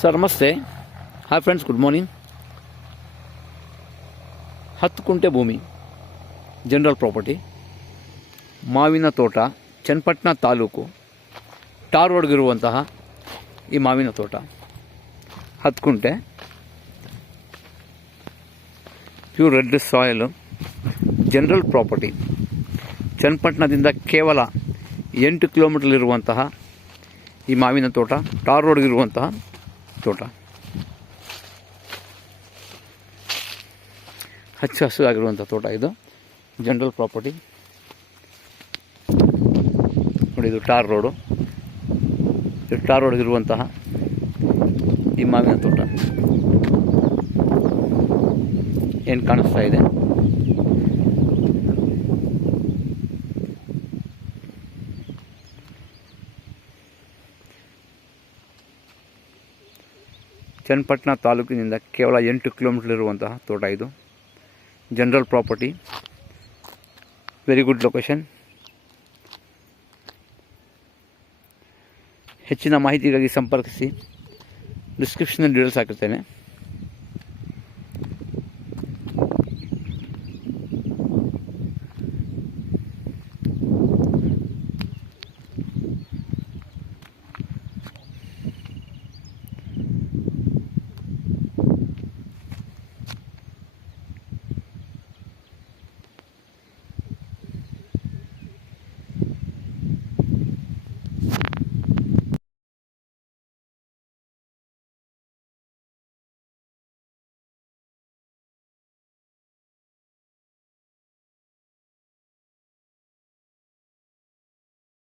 Sir ನಮಸ್ತೆ. Hi friends, good morning. 10 ಕುಂಟೆ ಭೂಮಿ, ಜನರಲ್ ಪ್ರಾಪರ್ಟಿ, ಮಾವಿನ ತೋಟ, ಚನ್ನಪಟ್ಟಣ ತಾಲೂಕು, ಟಾರ್ ರೋಡ್ಗಿರುವಂತಹ ಈ ಮಾವಿನ ತೋಟ 10 ಕುಂಟೆ, pure red soil, general property, ಚನ್ನಪಟ್ಟಣದಿಂದ ಕೇವಲ 8 ಕಿಲೋಮೀಟರ್ಲಿರುವಂತಹ ಈ ಮಾವಿನ ತೋಟ, ಟಾರ್ ರೋಡ್ಗಿರುವಂತಹ ತೋಟ. ಹಚ್ಚ ಹಸಿರಾಗಿರುವಂಥ ತೋಟ. ಇದು ಜನರಲ್ ಪ್ರಾಪರ್ಟಿ ನೋಡಿ. ಇದು ಟಾರ್ ರೋಡು. ಇದು ಟಾರ್ ರೋಡ್ಗಿರುವಂತಹ ಈ ಮಾವಿನ ತೋಟ ಏನು ಕಾಣಿಸ್ತಾ ಇದೆ. ಚನ್ನಪಟ್ಟಣ ತಾಲೂಕಿನಿಂದ ಕೇವಲ 8 ಕಿಲೋಮೀಟರ್ ಇರುವಂತಹ ತೋಟ. ಇದು general property, very good location. ಹೆಚ್ಚಿನ ಮಾಹಿತಿಗಾಗಿ ಸಂಪರ್ಕಿಸಿ. ಡಿಸ್ಕ್ರಿಪ್ಷನಲ್ಲಿ ಡೀಟೇಲ್ಸ್ ಹಾಕಿರ್ತೇನೆ.